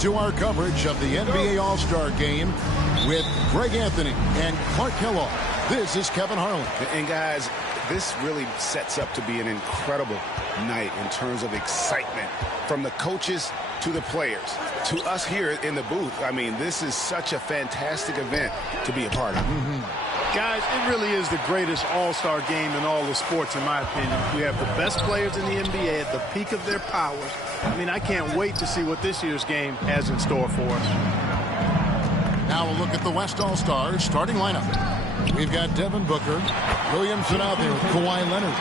into our coverage of the NBA All-Star Game with Greg Anthony and Clark Kellogg. This is Kevin Harlan. And guys, this really sets up to be an incredible night in terms of excitement from the coaches to the players to us here in the booth. I mean, this is such a fantastic event to be a part of. Guys, it really is the greatest all-star game in all the sports, in my opinion. We have the best players in the NBA at the peak of their powers. I mean, I can't wait to see what this year's game has in store for us. Now we'll look at the West All-Stars starting lineup. We've got Devin Booker, Williamson out there with Kawhi Leonard,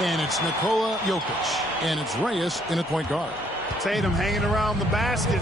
and it's Nikola Jokic, and it's Reyes in at point guard. Tatum hanging around the basket,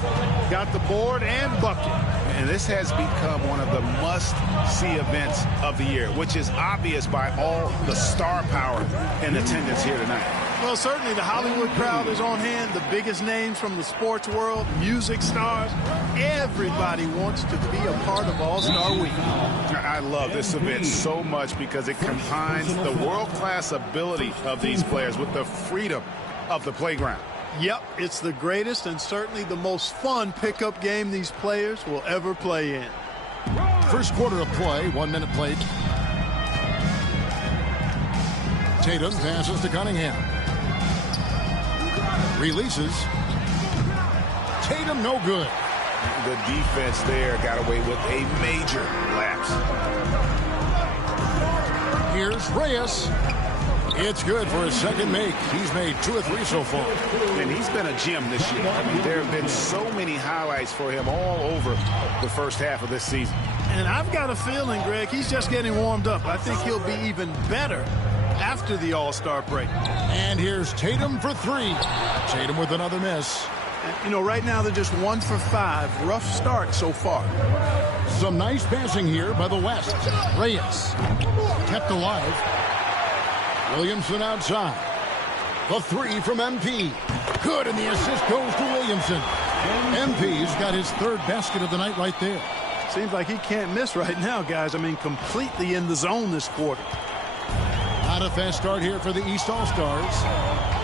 got the board and bucket. And this has become one of the must-see events of the year, which is obvious by all the star power in attendance here tonight. Well, certainly the Hollywood crowd is on hand, the biggest names from the sports world, music stars. Everybody wants to be a part of All-Star Week. I love this event so much because it combines the world-class ability of these players with the freedom of the playground. Yep, it's the greatest and certainly the most fun pickup game these players will ever play in. First quarter of play, 1 minute played. Tatum passes to Cunningham. Releases. Tatum no good. The defense there got away with a major lapse. Here's Reyes. It's good for his second make. He's made 2 or 3 so far. And he's been a gem this year. I mean, there have been so many highlights for him all over the first half of this season. And I've got a feeling, Greg, he's just getting warmed up. I think he'll be even better after the All-Star break. And here's Tatum for 3. Tatum with another miss. You know, right now they're just 1 for 5. Rough start so far. Some nice passing here by the West. Reyes kept alive. Williamson outside. The 3 from MP. Good, and the assist goes to Williamson. MP's got his 3rd basket of the night right there. Seems like he can't miss right now, guys. I mean, completely in the zone this quarter. Not a fast start here for the East All-Stars.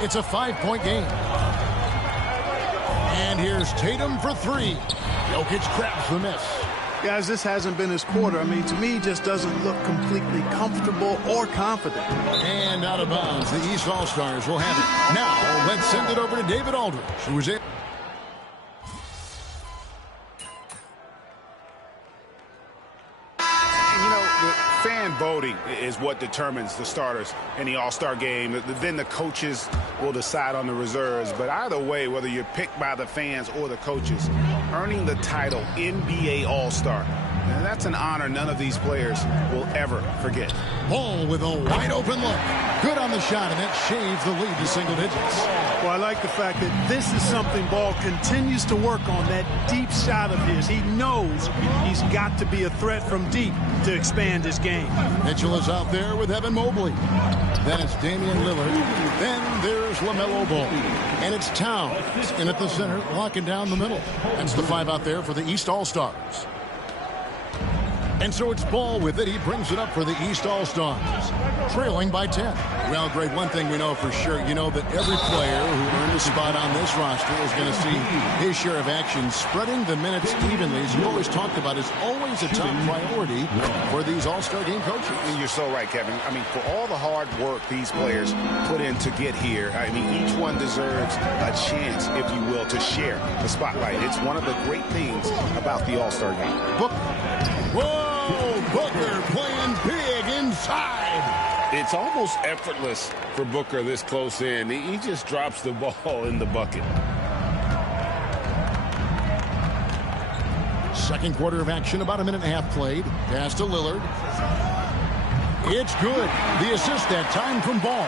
It's a 5-point game. And here's Tatum for 3. Jokic grabs the miss. Guys, this hasn't been his quarter. I mean, to me, just doesn't look completely comfortable or confident. And out of bounds, the East All-Stars will have it. Now, let's send it over to David Aldridge, who is in. You know, the fan voting is what determines the starters in the All-Star game. Then the coaches will decide on the reserves. But either way, whether you're picked by the fans or the coaches, earning the title NBA All-Star, that's an honor none of these players will ever forget. Ball with a wide open look. Good on the shot, and that shaves the lead to single digits. Well, I like the fact that this is something Ball continues to work on, that deep shot of his. He knows he's got to be a threat from deep to expand his game. Mitchell is out there with Evan Mobley. Then it's Damian Lillard. Then there's LaMelo Ball. And it's Towns in at the center, locking down the middle. That's the 5 out there for the East All-Stars. And so it's Ball with it. He brings it up for the East All-Stars, trailing by 10. Well, Greg, one thing we know for sure, you know that every player who earned a spot on this roster is going to see his share of action. Spreading the minutes evenly, as you always talked about, is always a top priority for these All-Star game coaches. And you're so right, Kevin. I mean, for all the hard work these players put in to get here, I mean, each one deserves a chance, if you will, to share the spotlight. It's one of the great things about the All-Star game. Whoa, Booker playing big inside. It's almost effortless for Booker this close in. He just drops the ball in the bucket. Second quarter of action, about a minute and a half played. Pass to Lillard. It's good. The assist that time from Ball.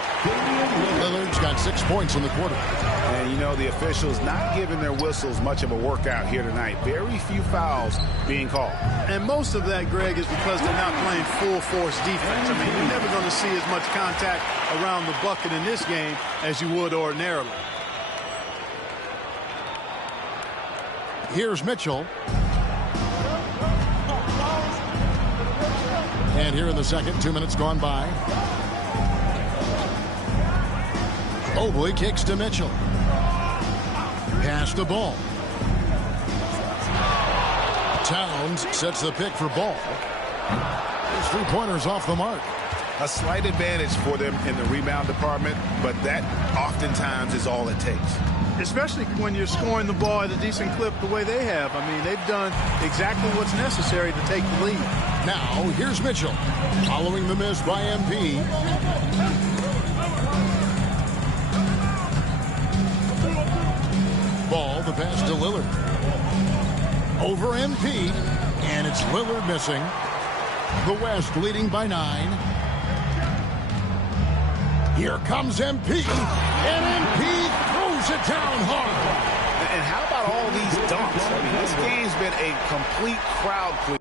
Lillard's got 6 points in the quarter. And, you know, the officials not giving their whistles much of a workout here tonight. Very few fouls being called. And most of that, Greg, is because they're not playing full-force defense. I mean, you're never going to see as much contact around the bucket in this game as you would ordinarily. Here's Mitchell. And here in the second, 2 minutes gone by. Mobley kicks to Mitchell. Pass the ball. Towns sets the pick for Ball. His three-pointers off the mark. A slight advantage for them in the rebound department, but that oftentimes is all it takes. Especially when you're scoring the ball at a decent clip the way they have. I mean, they've done exactly what's necessary to take the lead. Now, here's Mitchell. Following the miss by MP. Ball, the pass to Lillard. Over MP. And it's Lillard missing. The West leading by 9. Here comes MP. And MP throws it down hard. And how about all these dunks? I mean, this game's been a complete crowd pleaser.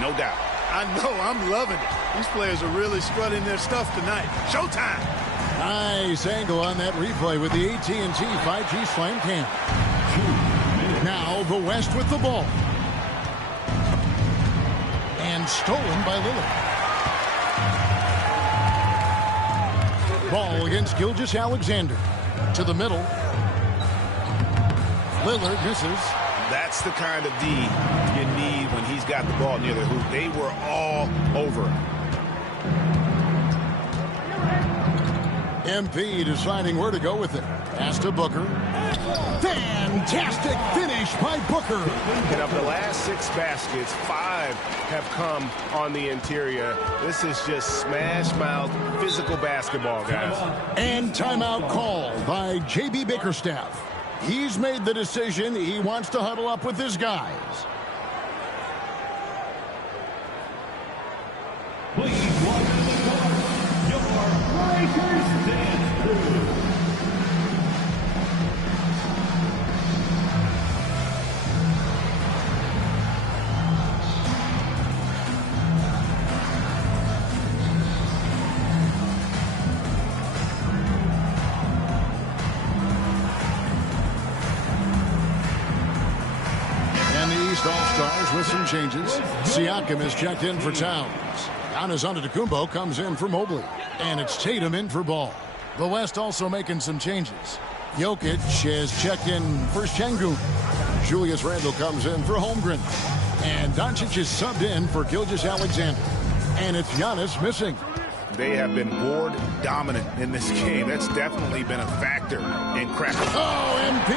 No doubt. I know. I'm loving it. These players are really strutting their stuff tonight. Showtime. Nice angle on that replay with the AT&T 5G Slam Cam. Now the West with the ball. And stolen by Lillard. Ball against Gilgeous-Alexander. To the middle. Lillard misses. That's the kind of D you need when he's got the ball near the hoop. They were all over it. MP deciding where to go with it. Pass to Booker. Fantastic finish by Booker. And of the last 6 baskets, 5 have come on the interior. This is just smash-mouth physical basketball, guys. And timeout called by J.B. Bickerstaff. He's made the decision. He wants to huddle up with his guys. Please welcome the court, your Lakers dance crew. All-Stars with some changes. Siakam is checked in for Towns. Giannis Antetokounmpo comes in for Mobley. And it's Tatum in for Ball. The West also making some changes. Jokic is checked in for Şengün. Julius Randle comes in for Holmgren. And Doncic is subbed in for Gilgeous-Alexander. And it's Giannis missing. They have been board dominant in this game. That's definitely been a factor in cracking. Oh, MP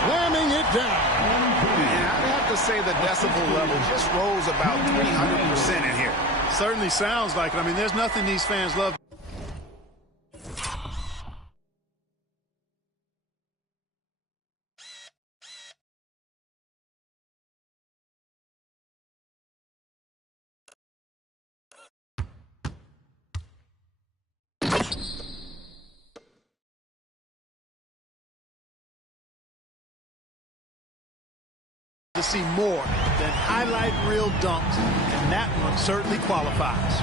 slamming it down. And I'd have to say the decibel level just rose about 300% in here. Certainly sounds like it. I mean, there's nothing these fans love. to see more than highlight reel dunks, and that one certainly qualifies.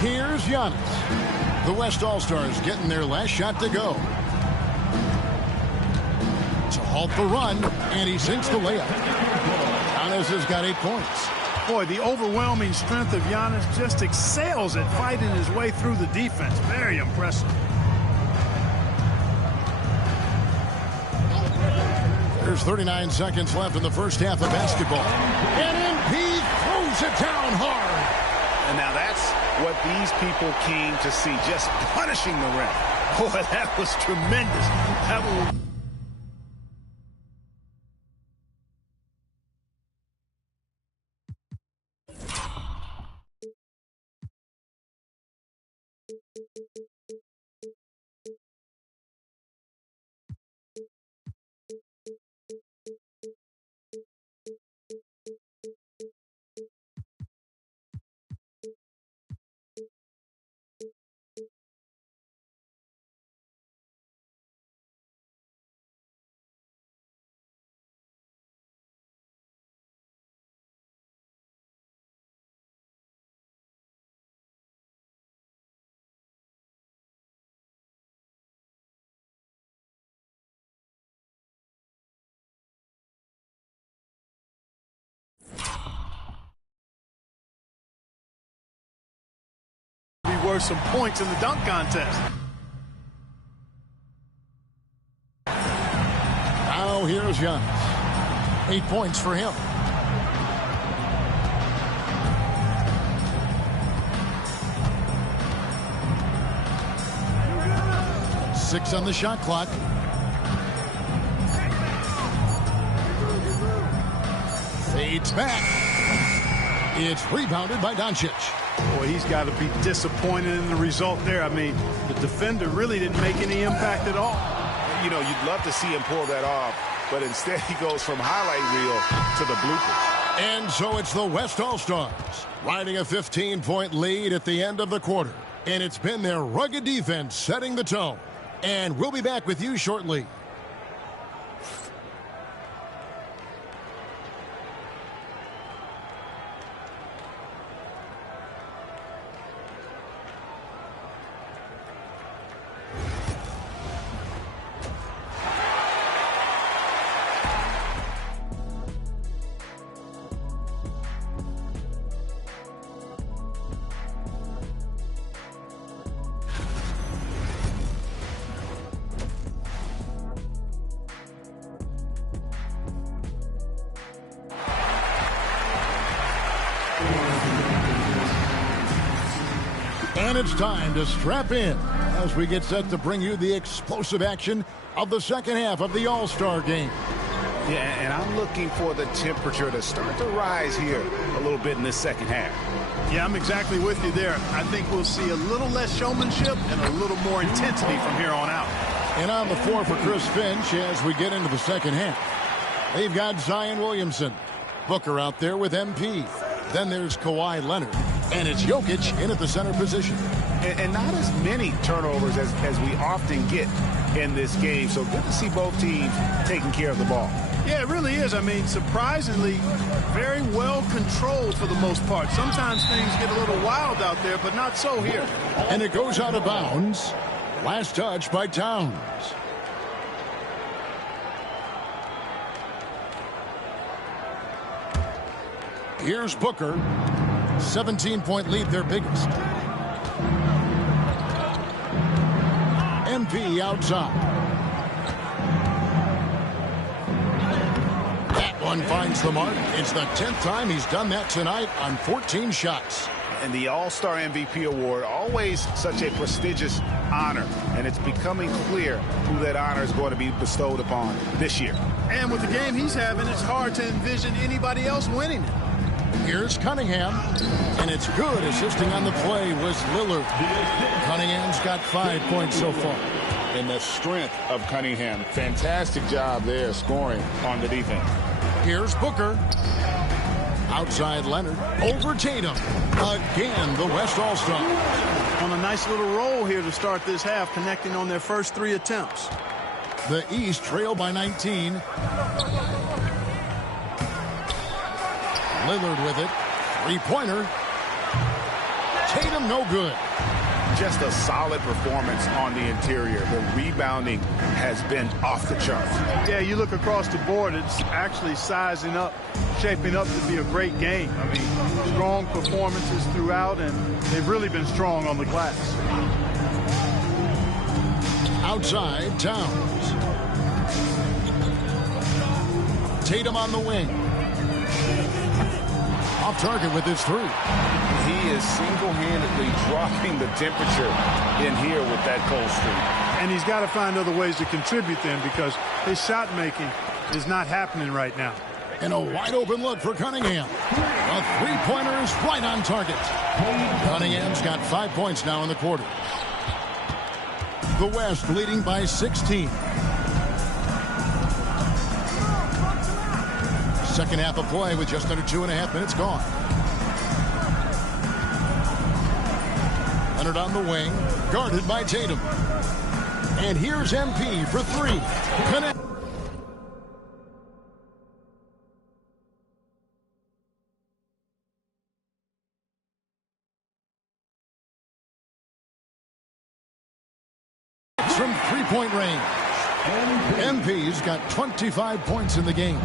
Here's Giannis. The West All-Stars getting their last shot to go. To halt the run, and he sinks the layup. Giannis has got 8 points. Boy, the overwhelming strength of Giannis just excels at fighting his way through the defense. Very impressive. There's 39 seconds left in the first half of basketball. And MP throws it down hard. And now that's what these people came to see, just punishing the rim. Boy, that was tremendous. That was... worth some points in the dunk contest. Now here's Giannis. 8 points for him. Six on the shot clock. Fades back. It's rebounded by Doncic. Boy, he's got to be disappointed in the result there. I mean, the defender really didn't make any impact at all. You know, you'd love to see him pull that off, but instead he goes from highlight reel to the bloopers. And so it's the West All-Stars riding a 15-point lead at the end of the quarter. And it's been their rugged defense setting the tone. And we'll be back with you shortly. And it's time to strap in as we get set to bring you the explosive action of the second half of the All-Star game. Yeah, and I'm looking for the temperature to start to rise here a little bit in this second half. Yeah, I'm exactly with you there. I think we'll see a little less showmanship and a little more intensity from here on out. And on the floor for Chris Finch as we get into the second half. They've got Zion Williamson. Booker out there with MP. Then there's Kawhi Leonard. And it's Jokic in at the center position. And not as many turnovers as we often get in this game. So good to see both teams taking care of the ball. Yeah, it really is. I mean, surprisingly, very well controlled for the most part. Sometimes things get a little wild out there, but not so here. And it goes out of bounds. Last touch by Towns. Here's Booker. 17-point lead, their biggest. MP outside. That one finds the mark. It's the 10th time he's done that tonight on 14 shots. And the All-Star MVP award, always such a prestigious honor. And it's becoming clear who that honor is going to be bestowed upon this year. And with the game he's having, it's hard to envision anybody else winning it. Here's Cunningham, and it's good. Assisting on the play was Lillard. Cunningham's got 5 points so far. And the strength of Cunningham. Fantastic job there scoring on the defense. Here's Booker. Outside Leonard. Over Tatum. Again, the West All-Stars. On a nice little roll here to start this half, connecting on their first 3 attempts. The East trail by 19. Lillard with it. Three-pointer. Tatum no good. Just a solid performance on the interior. The rebounding has been off the charts. Yeah, you look across the board, it's actually sizing up, shaping up to be a great game. I mean, strong performances throughout, and they've really been strong on the glass. Outside, Towns. Tatum on the wing. Off target with his three. He is single-handedly dropping the temperature in here with that cold streak. And he's got to find other ways to contribute then, because his shot making is not happening right now. And a wide open look for Cunningham. A three-pointer is right on target. Cunningham's got 5 points now in the quarter. The West leading by 16. Second half of play with just under 2.5 minutes gone. Leonard on the wing, guarded by Tatum. And here's MP for three. Connect. From three-point range. MP's got 25 points in the game.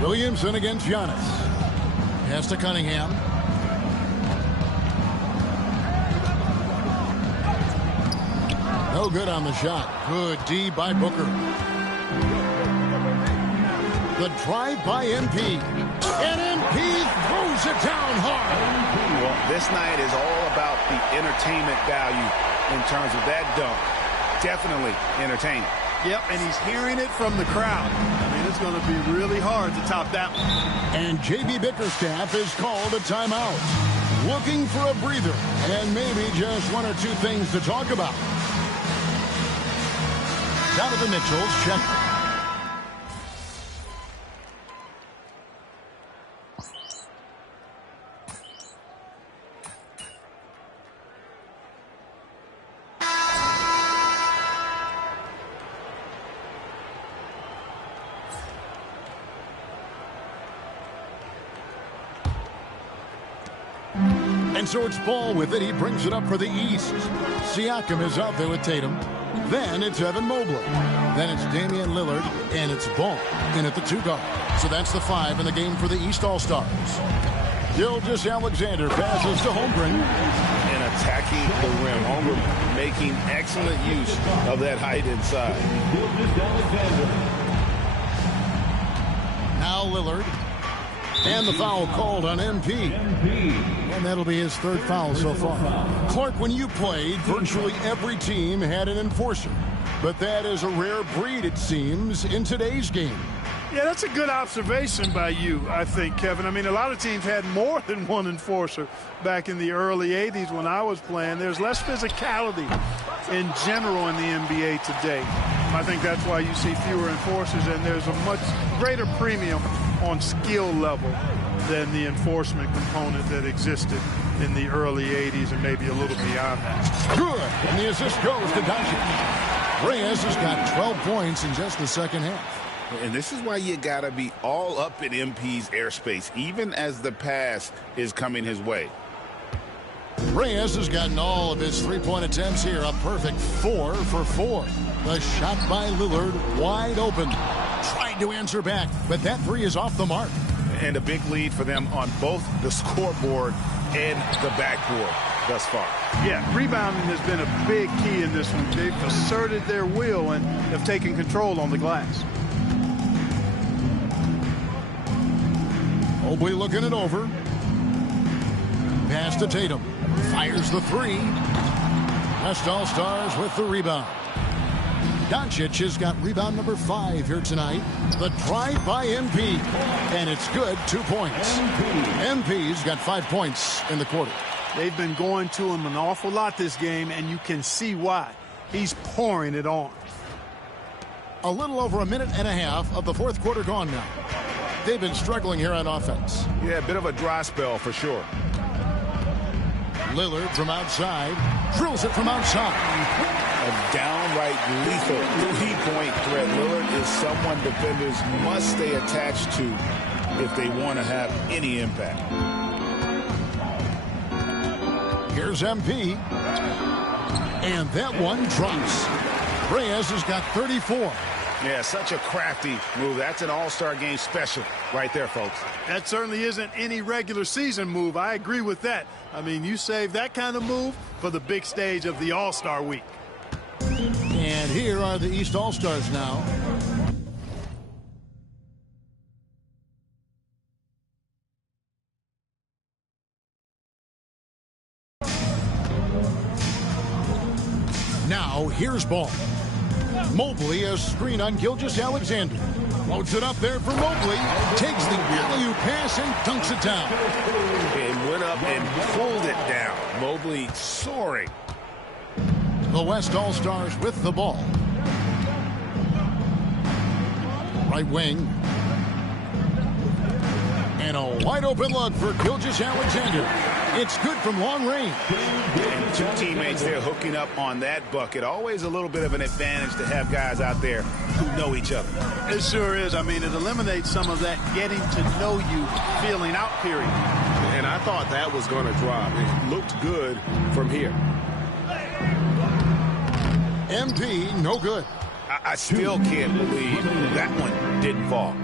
Williamson against Giannis. Pass to Cunningham. No good on the shot. Good D by Booker. The drive by MP. And MP throws it down hard. Well, this night is all about the entertainment value in terms of that dunk. Definitely entertaining. Yep, and he's hearing it from the crowd. I mean, it's going to be really hard to top that one. And J.B. Bickerstaff is called a timeout. Looking for a breather and maybe just one or two things to talk about. Donovan Mitchell's check. And so it's Ball with it. He brings it up for the East. Siakam is out there with Tatum. Then it's Evan Mobley. Then it's Damian Lillard. And it's Ball in at the two guard. So that's the five in the game for the East All-Stars. Gilgeous Alexander passes to Holmgren. And attacking the rim. Holmgren making excellent use of that height inside. Now Lillard. And the foul called on MP. And that'll be his third foul so far. Clark, when you played, virtually every team had an enforcer. But that is a rare breed, it seems, in today's game. Yeah, that's a good observation by you, I think, Kevin. I mean, a lot of teams had more than one enforcer back in the early 80s when I was playing. There's less physicality in general in the NBA today. I think that's why you see fewer enforcers, and there's a much greater premium on skill level than the enforcement component that existed in the early 80s and maybe a little beyond that. Good. And the assist goes to Doncic. Reyes has got 12 points in just the second half. And this is why you got to be all up in MP's airspace, even as the pass is coming his way. Reyes has gotten all of his three-point attempts here. A perfect 4 for 4. The shot by Lillard wide open. Tried to answer back, but that three is off the mark. And a big lead for them on both the scoreboard and the backboard thus far. Yeah, rebounding has been a big key in this one. They've asserted their will and have taken control on the glass. Mobley looking it over. Pass to Tatum. Fires the three. West All-Stars with the rebound. Doncic has got rebound number 5 here tonight. The drive by MP. And it's good, 2 points. MP's got 5 points in the quarter. They've been going to him an awful lot this game, and you can see why. He's pouring it on. A little over a minute and a half of the fourth quarter gone now. They've been struggling here on offense. Yeah, a bit of a dry spell for sure. Lillard from outside. Drills it from outside. A downright lethal three-point threat. Lillard is someone defenders must stay attached to if they want to have any impact. Here's MP. And that one drops. Reyes has got 34. Yeah, such a crafty move. That's an all-star game special right there, folks. That certainly isn't any regular season move. I agree with that. I mean, you save that kind of move for the big stage of the All-Star Week. And here are the East All-Stars now. Now, here's ball. Mobley, a screen on Gilgeous-Alexander. Loads it up there for Mobley. Takes the alley-oop pass and dunks it down. And went up and pulled it down. Mobley soaring. The West All-Stars with the ball. Right wing. And a wide-open look for Gilgeous-Alexander. It's good from long range. And two teammates there hooking up on that bucket. Always a little bit of an advantage to have guys out there who know each other. It sure is. I mean, it eliminates some of that getting to know you feeling out period. And I thought that was going to drop. It looked good from here. MP, no good. I still can't believe that one didn't fall.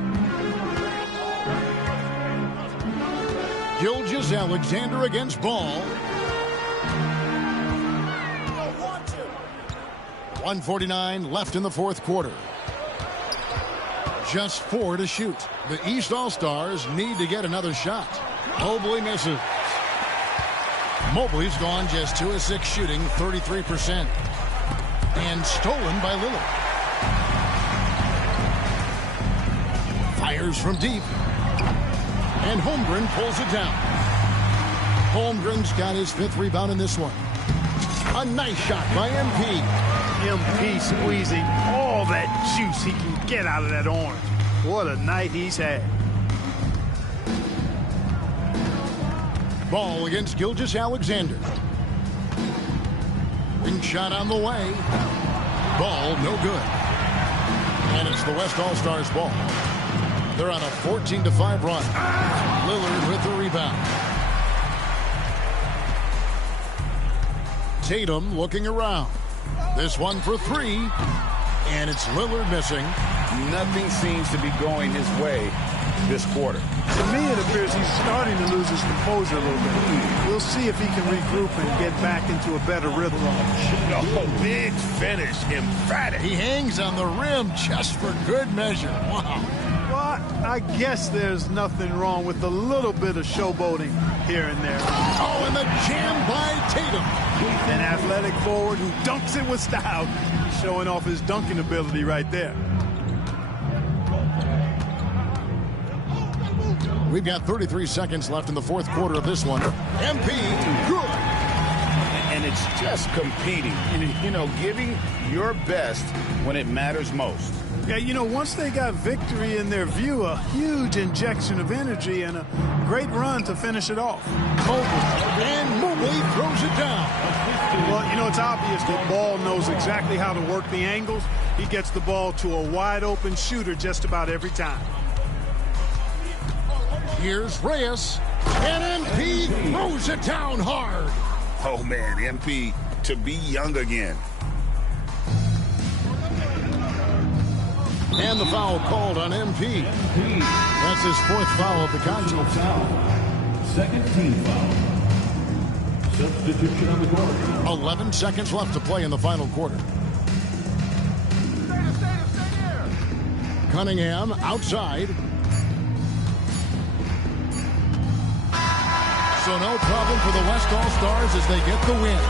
Gilgeous-Alexander against Ball. 1:49 left in the fourth quarter. Just 4 to shoot. The East All-Stars need to get another shot. Mobley misses. Mobley's gone just 2 of 6 shooting, 33%. And stolen by Lillard. Fires from deep. And Holmgren pulls it down. Holmgren's got his 5th rebound in this one. A nice shot by MP. MP squeezing all that juice he can get out of that orange. What a night he's had. Ball against Gilgeous-Alexander. Ring shot on the way. Ball no good. And it's the West All-Stars ball. They're on a 14-5 run. Lillard with the rebound. Tatum looking around. This one for 3. And it's Lillard missing. Nothing seems to be going his way this quarter. To me, it appears he's starting to lose his composure a little bit. We'll see if he can regroup and get back into a better rhythm. Oh, big finish. Emphatic. He hangs on the rim just for good measure. Wow. Well, I guess there's nothing wrong with a little bit of showboating here and there. Oh, and the jam by Tatum. An athletic forward who dunks it with style. He's showing off his dunking ability right there. We've got 33 seconds left in the fourth quarter of this one. MP, good. And it's just competing. You know, giving your best when it matters most. Yeah, you know, once they got victory in their view, a huge injection of energy and a great run to finish it off. Mobley, and Mobley throws it down. Well, you know, it's obvious that Ball knows exactly how to work the angles. He gets the ball to a wide-open shooter just about every time. Here's Reyes, and MP throws it down hard. Oh, man, MP to be young again. And the foul called on MP. That's his 4th foul of the contest. Second team foul. Substitution on the court. 11 seconds left to play in the final quarter. Cunningham outside. So no problem for the West All-Stars as they get the win.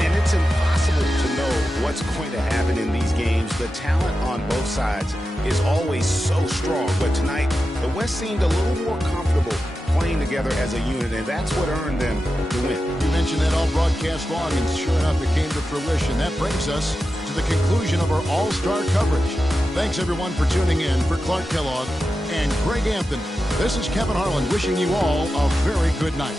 And it's impossible to know what's going to happen in these games. The talent on both sides is always so strong. But tonight, the West seemed a little more comfortable playing together as a unit, and that's what earned them the win. You mentioned that all broadcast long, and sure enough, it came to fruition. That brings us to the conclusion of our All-Star coverage. Thanks, everyone, for tuning in. For Clark Kellogg and Greg Anthony, this is Kevin Harlan wishing you all a very good night.